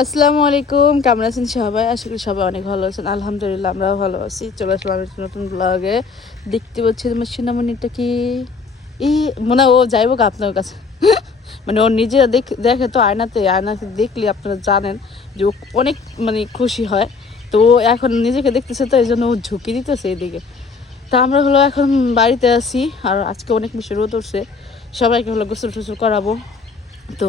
আসসালামু আলাইকুম, কেমন আছেন সবাই? আশা করি সবাই অনেক ভালো আছেন। আলহামদুলিল্লাহ, আমরাও ভালো আছি। চলে আসলাম নতুন ব্লগে দেখতে পাচ্ছি তোমার সিনামণিটা কি? ই, মনে ও যাইব আপনার কাছে। মানে ও নিজে দেখ তো আয়নাতে আয়নাতে দেখলে আপনারা জানেন যে ও অনেক মানে খুশি হয়। তো এখন নিজেকে দেখতেছে তো এই জন্য ও ঝুঁকি দিতেছে এদিকে। তা আমরা হলো এখন বাড়িতে আছি, আর আজকে অনেক বেশি রোদ উঠছে। সবাইকে হলো গোসল টোসল করাবো। তো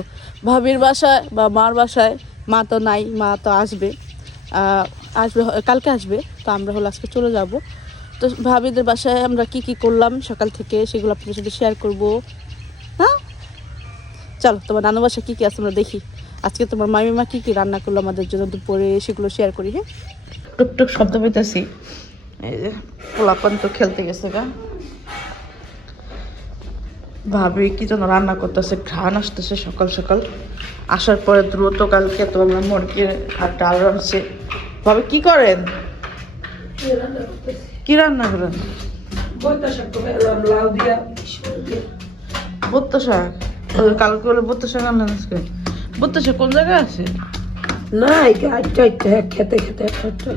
ভাবির বাসায় বা মার বাসায় মা তো নাই, মা তো আসবে। আসবে কালকে আসবে, তো আমরা হলো আজকে চলে যাব। তো ভাবিদের বাসায় আমরা কি কি করলাম সকাল থেকে সেগুলো আপনাদের সাথে শেয়ার করব। হ্যাঁ? চলো, তোমার নানু বাসায় কী কী আছে আমরা দেখি। আজকে তোমার মামিমা কী কী রান্না করল আমাদের জন্য দুপুরে সেগুলো শেয়ার করি হ্যাঁ? টুকটুক শব্দ পেতেছি এই যে, পোলাপান তো খেলতে গেছে গা। ভাবি কি যেন রান্না করতেছে, ঘ্রাণ আসতেছে সকাল সকাল। আসার পরে দ্রুত কালকে তো আমরা মুরগির ডাল রাঁধছে ভাবি কি করেন? কি রান্না করেন? বত্ত শাক কালকে বলে বত্ত শাক আনলেন আজকে। বত্ত শাক কোন জায়গায় আছে? না খেতে খেতে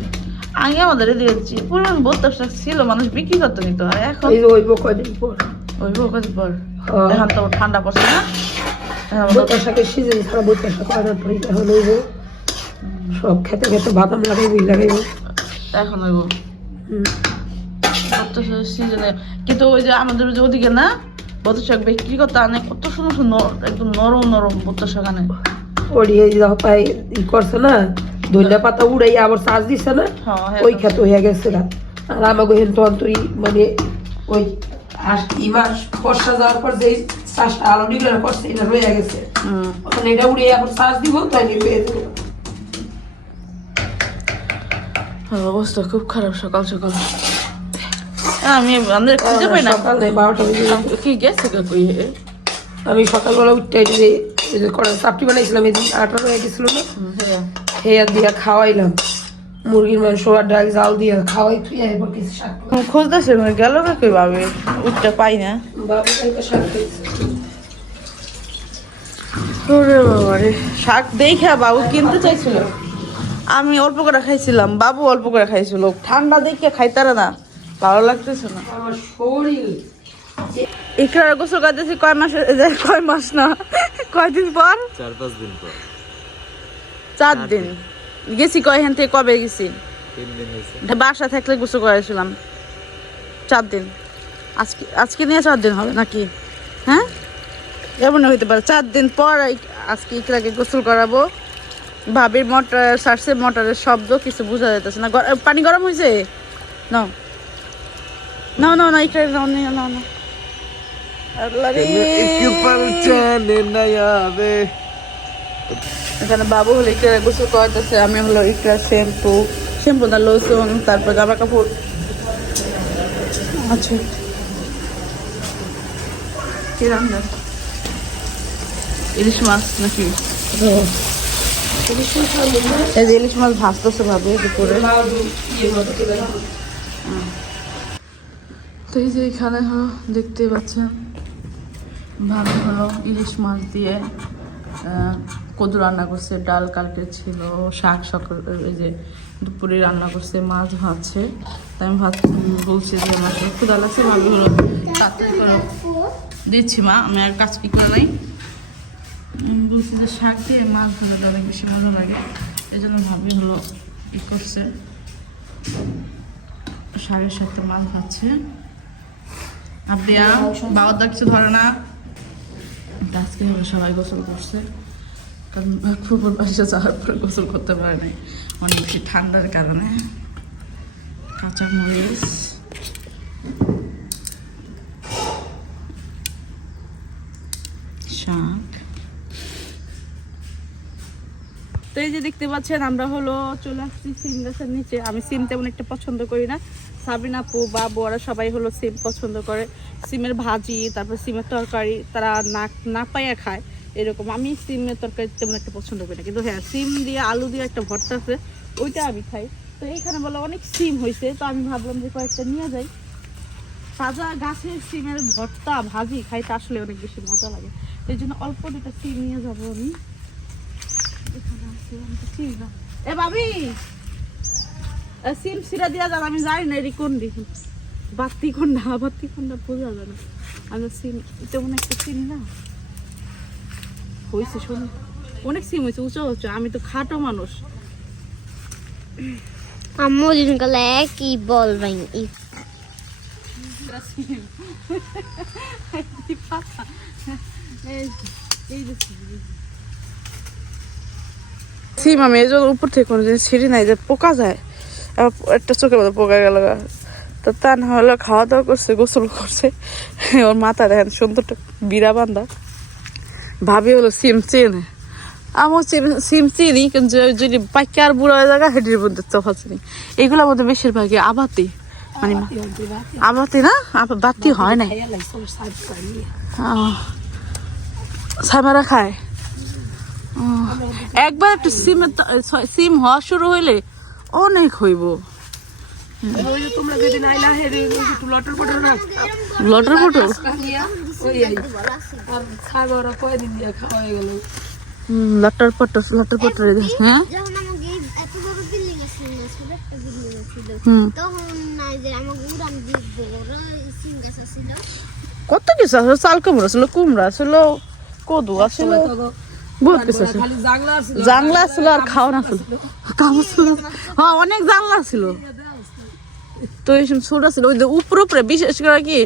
আগে আমাদের এদিকে পুরান বত্ত শাক ছিল মানুষ বিক্রি করতে এখন এই ওইব কদিন পর। ওই কদিন পর। হ্যাঁ। এখন তো ঠান্ডা পড়ছে না? শাকের সিজন ছাড়া শাক অর্ডার করি সব খেতে খেতে বাদাম লাগাইব লাগাইব। এখন কত সিজনে কিন্তু ওই যে আমাদের যে ওদিকে না বত শাক বিক্রি করতে আনে কত সুন্দর সুন্দর একদম নরম নরম বত শাক আনে ওড়িয়ে পাই ই করছে না ধনিয়া পাতা উড়াই আবার চাষ দিছে না হ্যাঁ, হ্যাঁ। ওই খেতে হয়ে গেছে না আর আমাকে হেন তো অন্তরি মানে ওই আর এই মাস বর্ষা যাওয়ার পর যে চাষটা আলো ডিগ্লার করছে এটা রয়ে গেছে। ওখানে এটা উড়িয়ে আবার চাষ দিব তাই পেয়ে দেবো অবস্থা খুব খারাপ সকাল সকাল। আমি আমাদের খুঁজে পাই না। সকালে বারোটা বেজে। কি গেছে কই? আমি সকালবেলা উঠতে যে কড়াই চাপটি বানাইছিলাম এই দিন আটা রয়ে গেছিল না? হুম, হ্যাঁ। খেয়ে দিয়া খাওয়াইলাম। মুরগির মাংস আর ডাল জাল দিয়া খাওয়াই তুই এরপর কিছু শাক খুঁজতেছে মানে গেল না কই উঠতে পাই না। বাবু কালকে শাক। ওরে বাবা শাক দেখা বাবু কিনতে চাইছিল। আমি অল্প করে খাইছিলাম বাবু অল্প করে খাইছিল। ঠান্ডা দেখে খাইতারে না ভালো লাগতেছে না। আমার শরীর। ইকরার গোসল করতেছি কয় মাস কয় মাস না কয়দিন পর? চার পাঁচ দিন পর। চার দিন। গেছি কয় হেন থেকে কবে গেছি? বাসা থাকলে গোসল করেছিলাম চার দিন। আজকে আজকে নিয়ে চার দিন হবে নাকি? হ্যাঁ? এমন হইতে পারে। চার দিন পর আজকে ইকরাকে গোসল করাবো। ভাবির মোটর সারছে মোটরের শব্দ কিছু বোঝা যাইতেছে না। পানি গরম হয়েছে নাও নাও নাও না ইকরা নাও নাও নাও আল্লাহ রে। এখানে বাবু হলো ইকরা গোসল করতেছে আমি হলো ইকরা শ্যাম্পু শ্যাম্পু না লোশন, তারপর জামা কাপড়। আচ্ছা। কি রান্না? ইলিশ মাছ নাকি? এই যে ইলিশ মাছ ভাজতেছে ভাবে দুপুরে তো এই যে এখানে হলো দেখতে পাচ্ছেন ভালো হলো ইলিশ মাছ দিয়ে কদু রান্না করছে, ডাল কালকে ছিল, শাক সকাল এই যে দুপুরে রান্না করছে, মাছ ভাজছে। তাই আমি ভাত বলছি যে আমার ক্ষুদা লাগছে ভাবি হলো দিচ্ছি মা, আমি আর কাজ কি করে নাই? বলছি যে শাক দিয়ে মাছ ভালো অনেক বেশি মজা লাগে। এই জন্য ভাবি হলো ই করছে। শাকের সাথে মাছ ভাজছে। আব্বিয়া বাবার দা কিছু ধরে না। আজকে সবাই গোসল করছে। কারণ ফুপুর পাশে যাওয়ার পরে গোসল করতে পারে নাই। অনেক বেশি ঠান্ডার কারণে। কাঁচা মরিচ। শাক। তো এই যে দেখতে পাচ্ছেন, আমরা হলো চলে আসছি সিম গাছের নিচে। আমি সিম তেমন একটা পছন্দ করি না। সাবিন আপু বা বড়রা সবাই হলো সিম পছন্দ করে। সিমের ভাজি, তারপর সিমের তরকারি, তারা না না পাইয়া খায়। এরকম। আমি সিমের তরকারি তেমন একটা পছন্দ করি না, কিন্তু হ্যাঁ সিম দিয়ে আলু দিয়ে একটা ভর্তা আছে, ওইটা আমি খাই। তো এইখানে বলে অনেক সিম হয়েছে তো আমি ভাবলাম যে কয়েকটা নিয়ে যাই। সাজা গাছের সিমের ভর্তা ভাজি খাইতে আসলে অনেক বেশি মজা লাগে। এই জন্য অল্প দুটো সিম নিয়ে যাব আমি। এ ভাবি! সিম সিরা দিয়া যান আমি জানি না, এটি কোন দিক বাতি কোনটা বাতি কোনটা, বোঝা যায় না। আমি সিম, তেমন একটা সিম না। হয়েছে শোন। অনেক সিম হয়েছে উঁচু উঁচু আমি তো খাটো মানুষ। আম্মু দিনকালে কি বলবেন এই সিম আমি এই জন্য উপর থেকে কোনো জিনিস ছিঁড়ি নাই যে পোকা যায়। আবার একটা চোখের মধ্যে পোকা গেল তো তা না হলে খাওয়া দাওয়া করছে গোসল করছে। ওর মাথা দেখেন সুন্দরটা বিড়া বান্ধা ভাবি হলো সিম চেনে। আমার সিম সিম চিনি কিন্তু যদি পাইকে আর বুড়ো হয়ে জায়গা হেঁটির মধ্যে তফা চিনি। এগুলোর মধ্যে বেশিরভাগই আবাতি। মানে আবাতি না? আবার বাতি হয় না। সামারা খায়। একবার একটু সিমের সিম হওয়া শুরু হইলে অনেক হইব। ওই যে তোমরা যেদিন আইলা হেরে ওই যে একটু লটর পটর লটার ফটো লটার পটর লটার পটর হ্যাঁ না কত কিছু আছে? চাল কুমড়া ছিল কুমড়া ছিল কদু আছিল বহুত কিছু আছে। জাংলা ছিল আর খাওয়া ছিল। কামড় ছিল। হ্যাঁ অনেক জাংলা ছিল। তো এই সময় ছোট ছিল ওই যে উপরে উপরে বিশেষ করে কি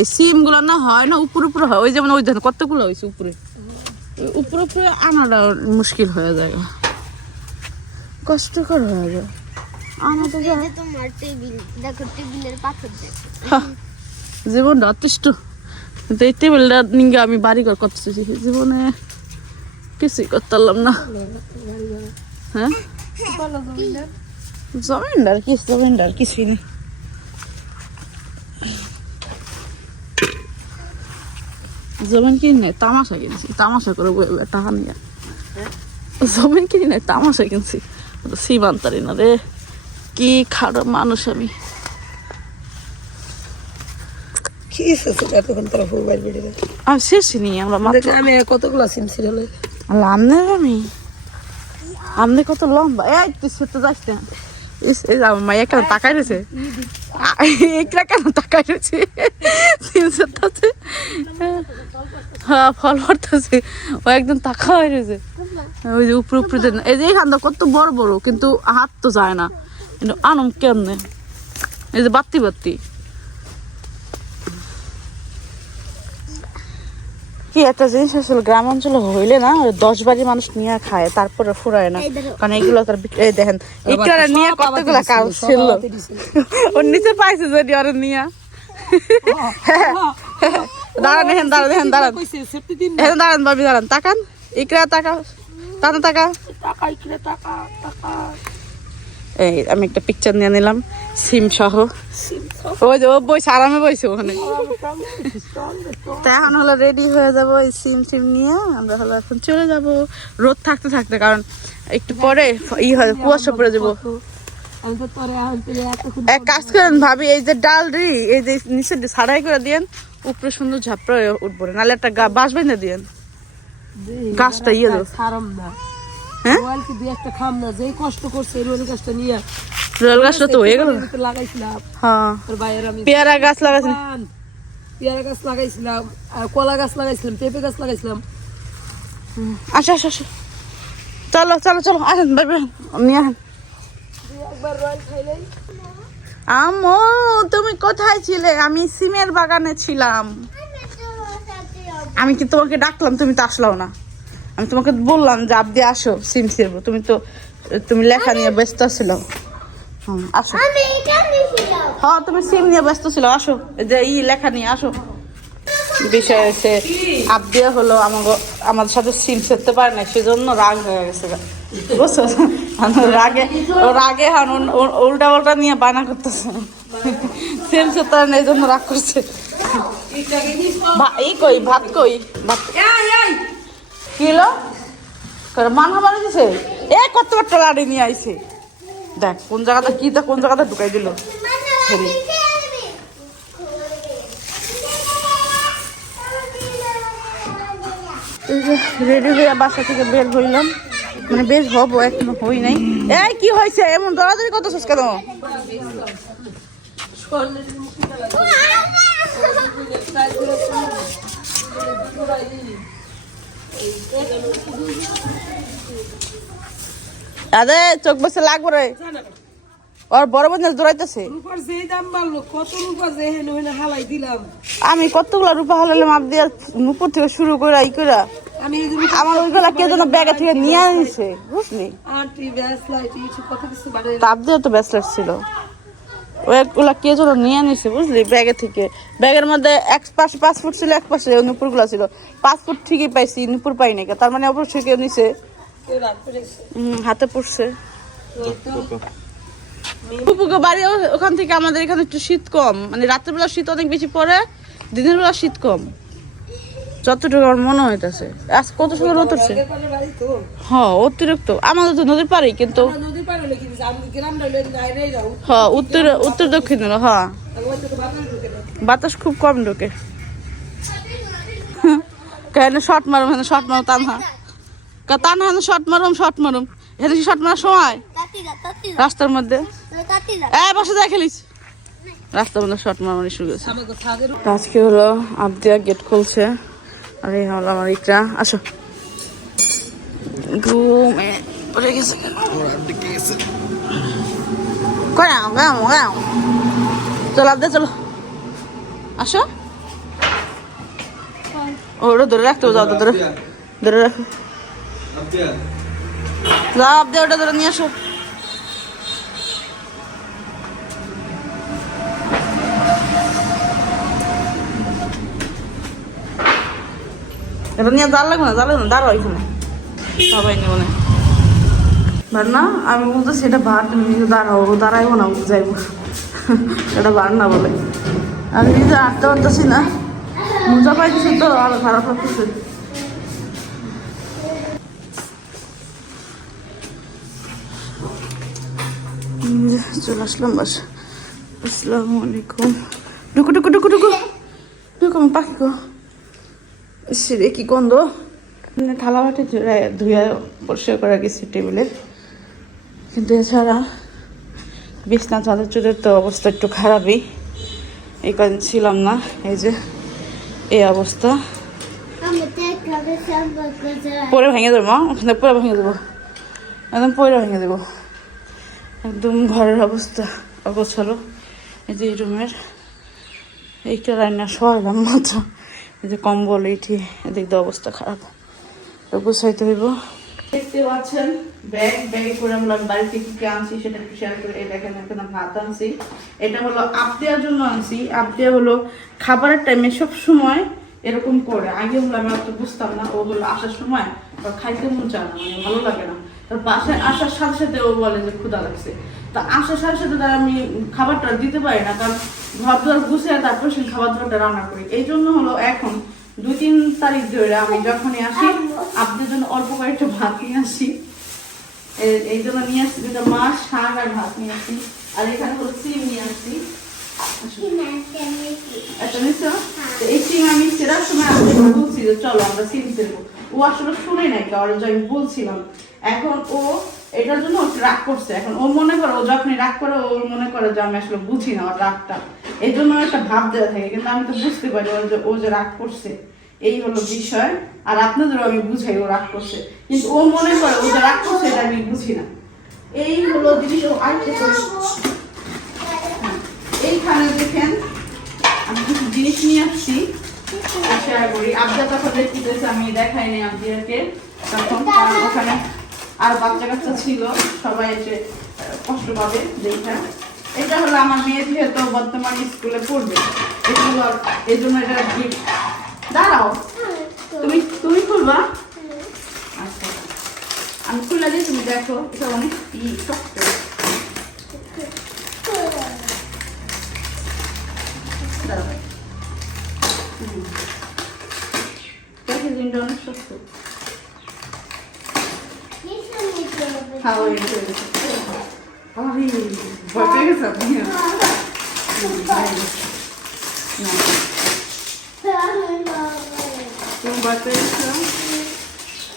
এই সিমগুলো না হয় না উপরে উপরে হয়। ওই যেমন ওই দেখেন কতগুলো হয়েছে উপরে? উপরে উপরে আনাটা মুশকিল হয়ে যায়। কষ্টকর হয়ে যায়। জীবনটা অতিষ্ঠ। কিন্তু এই টেবিলটা নিয়ে আমি বাড়ি ঘর করতেছি জীবনে কিছুই করতে পারলাম না। হ্যাঁ? জমিনদার কি? জমিনদার কিছুই নেই। জমিন কিনে তামাশা কিনছি তামাশা করে বই টাকা নিয়ে। জমিন কিনে তামাশা কিনছি। সীমান্তারি না রে। কি খারাপ মানুষ আমি। আমি শেষই নিই আমরা মাত্র আমি কতগুলো সিম সিরিয়াল আমি। আমনে কত লম্বা। এই তুই ছুটতে যাস না। মাইয়া কেন তাকাই রয়েছে? এইটা কেন তাকাই রয়েছে? তিনশো ফল পড়তেছে ও একদম তাকা হয়ে রয়েছে ওই যে উপরে উপরে যে- এই যে এখানটা কত বড় বড় কিন্তু হাত তো যায় না। কিন্তু আনম কেমনে? এই যে বাত্তি বাত্তি কি একটা জিনিস আসলে গ্রাম অঞ্চলে হইলে না দশ বাড়ি মানুষ নিয়ে খায় তারপরে ফুরায় না। কারণ এগুলো তার এই দেখেন এইটা নিয়ে কতগুলা কাজ ছিল। ওর নিচে পাইছে যদি ওর নিয়ে। দাঁড়ান দেখেন দাঁড়ান দেখেন দাঁড়ান। এখানে দাঁড়ান বাবি দাঁড়ান। তাকান ইকরা তাকা টানা তাকা এই আমি একটা পিকচার নিয়ে নিলাম সিম সহ। ওই যে ও বইছে আরামে বইছে ওখানে। তা এখন হলো রেডি হয়ে যাব এই সিম সিম নিয়ে আমরা হলো এখন চলে যাব। রোদ থাকতে থাকতে কারণ একটু পরে ই হয় কুয়াশা পড়ে যাব। এক কাজ করেন ভাবি এই যে ডাল রি এই যে নিচে সারাই করে দিয়েন উপরে সুন্দর ঝাপড়া উঠবো নাহলে একটা গা বাঁশ বেঁধে দিয়েন। গাছটা ইয়ে খারাপ না। হ্যাঁ? একটা খাম না? যেই কষ্ট করছে গাছটা নিয়ে। রোল গাছটা তো হয়ে গেল। লাগাইছিলাম। হ্যাঁ। পেয়ারা গাছ পান, পেয়ারা গাছ লাগাইছিলাম। আর কলা গাছ লাগাইছিলাম পেঁপে গাছ লাগাইছিলাম। আসো আসো আসো। চলো চলো চলো আসেন নিয়ে আসেন। একবার রয়্যাল খাইলেই। আম্মু তুমি কোথায় ছিলে? আমি সিমের বাগানে ছিলাম। আমি কি তোমাকে ডাকলাম? তুমি তো আসলাও না। আমি তোমাকে বললাম যে আপদি আসো সিম ছিড়বো। তুমি তো তুমি লেখা নিয়ে ব্যস্ত ছিল। আসো। আমি হ্যাঁ তুমি সিম নিয়ে ব্যস্ত ছিল। আসো যে ই লেখা নিয়ে আসো। বিষয় হচ্ছে আবদিয়া হলো আমাকে আমাদের সাথে সিম সেরতে পারে না সেজন্য রাগ হয়ে গেছে। বুঝছ রাগে ও রাগে উ- উল্টা উল্টা নিয়ে বানা করতেছে। সিম সেরতে পারে এই জন্য রাগ করছে। এই কই, ভাত কই? ভাত। কি হলো? করে মান হামারে দিছে? এ, কত কত লাড়ি নিয়ে আইছে। দেখ, কোন জায়গাটা কি তা, কোন জায়গাটা ঢুকাই দিল। রেডি হয়ে বাসা থেকে বের হইলাম। মানে বেশ হব এখনও হই নাই। এই কি হয়েছে? এমন দৌড়াদৌড়ি করতেছিস কেন? দাদা চোখ বসে লাগবে রে। ওর বড় বোন দৌড়াইতেছে? কত আমি কতগুলা রূপা হলালে মাপ দিয়ে নুপুর থেকে শুরু করে ই করে আমার ওইগুলা কে যেন ব্যাগে থেকে নিয়ে আনিছে বুঝলি? তো ছিল। ওইগুলা কে যেন নিয়ে আনিছে বুঝলি? ব্যাগে থেকে। ব্যাগের মধ্যে এক পাশে পাঁচ ফুট ছিল এক পাশে নুপুরগুলা ছিল। পাঁচ ফুট ঠিকই পাইছি নুপুর পাই নাই তার মানে অপর থেকে নিছে। রাত পড়েছে হুম, হাতে পড়ছে। পুপুকে বাড়ি ওখান থেকে আমাদের এখানে একটু শীত কম। মানে রাতের বেলা শীত অনেক বেশি পড়ে দিনের বেলা শীত কম। যতটুকু আমার মনে হইতেছে। আজ কত সময় রোদ উঠছে। হ্যাঁ অতিরিক্ত। আমাদের তো নদীর পাড়েই কিন্তু হ্যাঁ উত্তর উত্তর দক্ষিণ হলো হ্যাঁ বাতাস খুব কম ঢোকে। কেন শর্ট মারুম হেন শর্ট মারুম তানহা। কা তানহা হেন শর্ট মারুম শর্ট মারুম। এখানে কি শর্ট মারার সময়? যা যা রাস্তার মধ্যে। তাতি যা বসে যায় খেলিস। রাস্তার মধ্যে শর্ট মারামারি শুরু করেছে আজকে হলো আবদিয়া গেট খুলছে। আর হলো আমার ইকরা। আসো। ঘুমে পড়ে গেছে। কয়াও গাও গাও চলো আবদিয়া চলো। আসো। ওটা ধরে রাখতে যাও তো ধরে। ধরে রাখো। যাও আবদিয়া ওটা ধরে নিয়ে আসো। এটা নিয়ে জাল লাগবে না, জাল লাগবে না, দাঁড়াও এখানে। সবাই নেব না বার না, আমি বলতে সেটা দাঁড়াও, ও দাঁড়াইবো না যাইবো। এটা বার না বলে। আমি নিজে আটতে পারতেছি না। মজা পাইতেছি তো, আরও খারাপ লাগতেছে। চলে আসলাম বাস। আসসালামু আলাইকুম। ঢুকু ঢুকু ঢুকু ঢুকু। ঢুকু পাখি গো। সেরে কি গন্ধ। মানে থালা বাটি ধুয়ে- ধুয়ে পরিষ্কার করা গেছে টেবিলে। কিন্তু এছাড়া বিছনা চাদর চুদের তো অবস্থা একটু খারাপই। এই কদিন ছিলাম না এই যে এই অবস্থা। পরে ভেঙে দেবো মা। ওখানে পরে ভেঙে দেবো। একদম পরে ভেঙে দেবো। একদম ঘরের অবস্থা অগোছালো। এই যে এই রুমের এইটা রান্না সরালাম মাত্র। যে কম্বল এইটি এদিক দিয়ে অবস্থা খারাপ। গুছাইতে হইব। দেখতে পাচ্ছেন, ব্যাগ, ব্যাগে করে আমরা বাড়ি থেকে কি আনছি সেটা একটু শেয়ার করে এই দেখেন এখানে ভাত আনছি। এটা হলো আপদেয়ার জন্য আনছি। আপদেয়া হলো খাবারের টাইমে সব সময় এরকম করে। আগে হলো আমি অত বুঝতাম না, ও হলো আসার সময়, ওর খাইতে মন চায় না মানে ভালো লাগে না। তার বাসায় আসার সাথে সাথে ও বলে যে ক্ষুধা লাগছে। তা আসার সাথে সাথে তার আমি খাবারটা দিতে পারি না কারণ ঘর দুয়ার গুছিয়ে তারপর সেই খাবার দাবারটা রান্না করি। এই জন্য হলো এখন দুই তিন তারিখ ধরে আমি যখনই আসি আপনাদের জন্য অল্প কয়েকটা ভাত নিয়ে আসি। এই জন্য নিয়ে আসছি দুটো মাছ শাক আর ভাত নিয়ে আসি। আর এখানে হলো সিম নিয়ে একটা নিশ্চয় এই সিম আমি সেরার সময় আপনাকে বলছি যে চলো আমরা সিম ফেলব। ও আসলে শুনে নাই কারণ আমি বলছিলাম এখন ও এটার জন্য রাগ করছে। এখন ও মনে করে, ও যখনই রাগ করে, ও মনে করে যে আমি আসলে বুঝি না ওর রাগটা। এই জন্য একটা ভাব দেওয়া থাকে, কিন্তু আমি তো বুঝতে পারি ও যে ও যে রাগ করছে, এই হলো বিষয়। আর আপনাদেরও আমি বুঝাই ও রাগ করছে। কিন্তু ও মনে করে ও যে রাগ করছে, এটা আমি বুঝি না। এই হলো জিনিস ও আরেকটা করে এইখানে দেখেন, আমি কিছু জিনিস নিয়ে আসছি, শেয়ার করি। আবদা তখন দেখতেছে আমি দেখাইনি আবদিয়াকে তখন ওখানে আর বাচ্চা কাচ্চা ছিল, সবাই এসে কষ্ট পাবে দেখা এটা হলো আমার মেয়ে যেহেতু বর্তমানে স্কুলে পড়বে। আর- এই জন্য এটা gift। দাঁড়াও। তুমি তুমি খুলবা? আচ্ছা। আমি খুলে দিই, তুমি দেখো, এটা অনেক ই শক্ত। দাঁড়াও। হুম। অনেক শক্ত। হ্যাঁ ওই যে। আরে, ভয় পেয়ে গেছো আপনি? তুমি ভয় পেয়ে গেছো?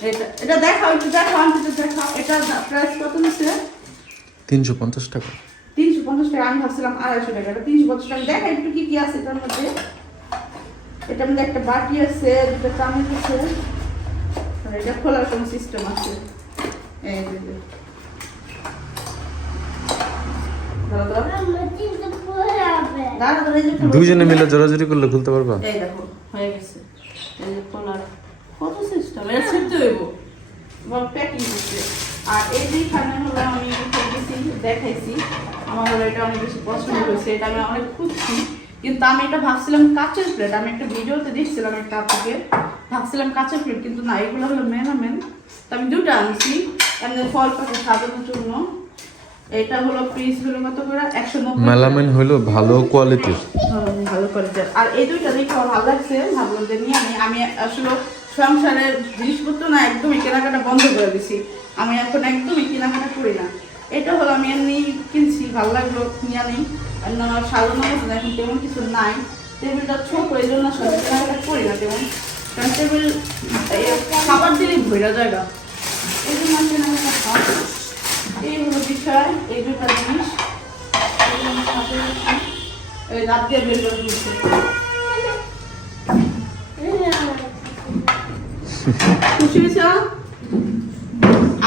এটা এটা দেখাও একটু দেখাও আন্টিতে দেখাও এটা প্রাইস কত নিচ্ছে তিনশো পঞ্চাশ টাকা তিনশো পঞ্চাশ টাকা আমি ভাবছিলাম আড়াইশো টাকা এটা তিনশো পঞ্চাশ টাকা দেখা একটু কি কি আছে এটার মধ্যে এটার মধ্যে একটা বাটি আছে দুটো চামচ আছে এটা খোলার কোনো সিস্টেম আছে এই যে যে। যে খোলো। দুইজনে মিলে জোরাজুরি করলে খুলতে পারবা? এই দেখো হয়ে গেছে। এই যে খোলার কত সিস্টেম এটা ছিটতে হইব। বল প্যাকিং করছে। আর এই যেখানে হলো আমি দেখেছি দেখাইছি। আমার হলো এটা অনেক বেশি পছন্দ হয়েছে। এটা আমি অনেক খুঁজছি। কিন্তু আমি এটা ভাবছিলাম কাঁচের প্লেট আমি একটা ভিডিওতে দেখছিলাম একটা আপুকে। ভাবছিলাম কাঁচের প্লেট কিন্তু না এগুলো হলো মেনামেন তো আমি দুটো আনছি। এমনি ফল পাখি সাজানোর জন্য এটা হলো পিস হলো কত করে? একশো নব্বই মেলামেন হইল ভালো কোয়ালিটির ভালো আর এই দুইটা দেখে আমার ভালো লাগছে ভাবলাম যে নিয়ে আমি আমি আসলে সংসারের জিনিসপত্র না একদমই কেনাকাটা বন্ধ করে দিছি। আমি এখন একদমই কেনাকাটা করি না। এটা হলো আমি এমনি কিনছি ভালো লাগল নিয়ে নেই আর না সাজানো মতো এখন তেমন কিছু নাই। টেবিলটা ছোট এই জন্য আসলে কেনাকাটা করি না তেমন। কারণ টেবিল খাবার দিলেই ভৈরা জায়গা। এই জন্য আমি কেনাকাটা এই হলো বিষয় এই দুটা জিনিস। রাত দিয়ে বের করে দিচ্ছে খুশি হয়েছ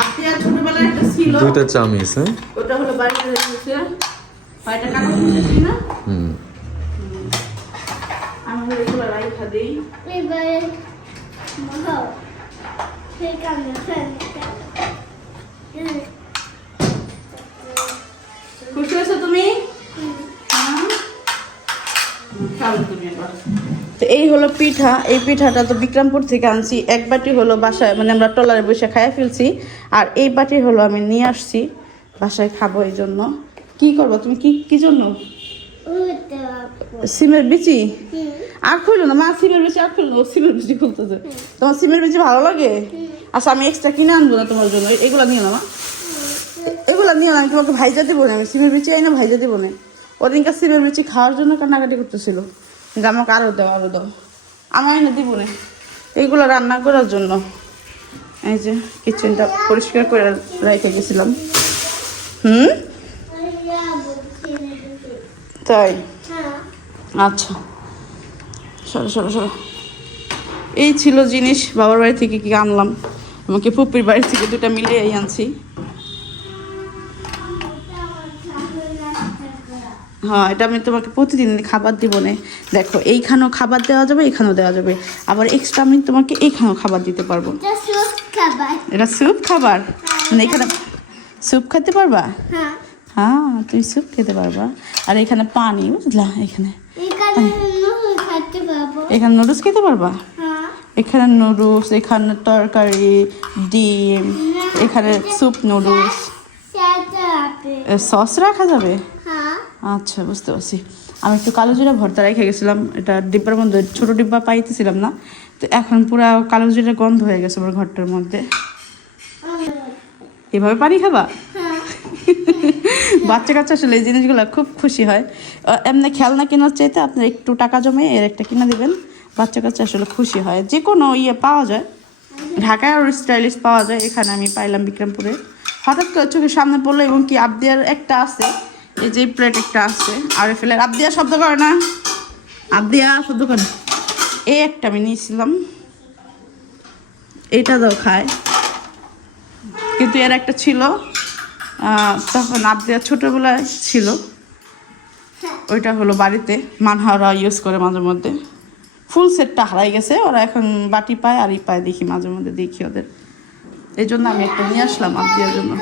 আপনি আর ছোটবেলায় একটা ছিল দুইটা চামিচ হ্যাঁ? ওটা হলো বাড়িতে রেখেছে বাড়িটা কাটা খুঁজেছি না হুম। আমি এগুলো রাইখা দিই। খুশি হয়েছো তুমি? হ্যাঁ? খাও তুমি এবার। তো এই হলো পিঠা। এই পিঠাটা তো বিক্রমপুর থেকে আনছি। এক বাটি হলো বাসায় মানে আমরা টলারে বসে খাইয়া ফেলছি। আর এই বাটি হলো আমি নিয়ে আসছি। বাসায় খাব এই জন্য। কি করব তুমি? কি কি জন্য? সিমের বিচি আর খুললো না মা সিমের বিচি আর খুললো সিমের বিচি খুলতেছে তোমার সিমের বিচি ভালো লাগে আচ্ছা আমি এক্সট্রা কিনে আনব না তোমার জন্য। এগুলো নিয়ে নাও মা। এগুলো নিয়ে না আমি তোমাকে ভাইজা দেবো না আমি সিমের বিচি আই না ভাইজা দেবো না। ওদিনকার সিমের বিচি খাওয়ার জন্য কান্নাকাটি করতেছিল। যে আমাকে আরও দাও আরও দাও। আমার না দিব না। এইগুলো রান্না করার জন্য। এই যে কিচেনটা পরিষ্কার করে রেখে গেছিলাম। হুম? তাই? আচ্ছা। সরো সরো সরো। এই ছিল জিনিস বাবার বাড়ি থেকে কি আনলাম। আমাকে পুপির বাড়ি থেকে দুটা এই আনছি। হ্যাঁ এটা আমি তোমাকে প্রতিদিন খাবার দিব না। দেখো এইখানেও খাবার দেওয়া যাবে এখানেও দেওয়া যাবে। আবার এক্সট্রা আমি তোমাকে এইখানেও খাবার দিতে পারব। এটা স্যুপ খাবার। মানে এখানে স্যুপ খেতে পারবা? হ্যাঁ। হ্যাঁ তুই স্যুপ খেতে পারবা। আর এখানে পানি বুঝলা? এখানে। এখানে নুডলস খেতে পারবা? হ্যাঁ। এখানে নুডলস এখানে তরকারি ডিম এখানে স্যুপ নুডলস সস রাখা যাবে? হ্যাঁ। আচ্ছা বুঝতে পারছি। আমি একটু কালো জিরা ভর্তা রেখে গেছিলাম। এটা ডিব্বার মধ্যে ছোটো ডিব্বা পাইতেছিলাম না। তো এখন পুরো কালো জিরা গন্ধ হয়ে গেছে আমার ঘরটার মধ্যে। এভাবে পানি খাবা? হ্যাঁ। বাচ্চা কাচ্চা আসলে এই জিনিসগুলো খুব খুশি হয়। এমনি খেলনা কেনার চাইতে আপনি একটু টাকা জমে এর একটা কিনে দিবেন। বাচ্চা কাচ্চা আসলে খুশি হয়। যে কোনো ইয়ে পাওয়া যায়। ঢাকায় আর স্টাইলিশ পাওয়া যায়। এখানে আমি পাইলাম বিক্রমপুরে। হঠাৎ করে চোখের সামনে পড়ল এবং কি আবদিয়ার একটা আছে। এই যে প্লেট একটা আছে। আর ফেলে আবদিয়া শব্দ করে না। আবদিয়া শব্দ করে না। এই একটা আমি নিয়েছিলাম। এটা দাও খায়। কিন্তু এর একটা ছিল। তখন আবদিয়া ছোটোবেলায় ছিল। ওইটা হলো বাড়িতে। মানহাওরা ইউজ করে মাঝে মধ্যে। ফুল সেটটা হারাই গেছে। ওরা এখন বাটি পায় আর ই পায় দেখি মাঝে মধ্যে দেখি ওদের। এই জন্য আমি একটা নিয়ে আসলাম আবদিয়ার জন্য।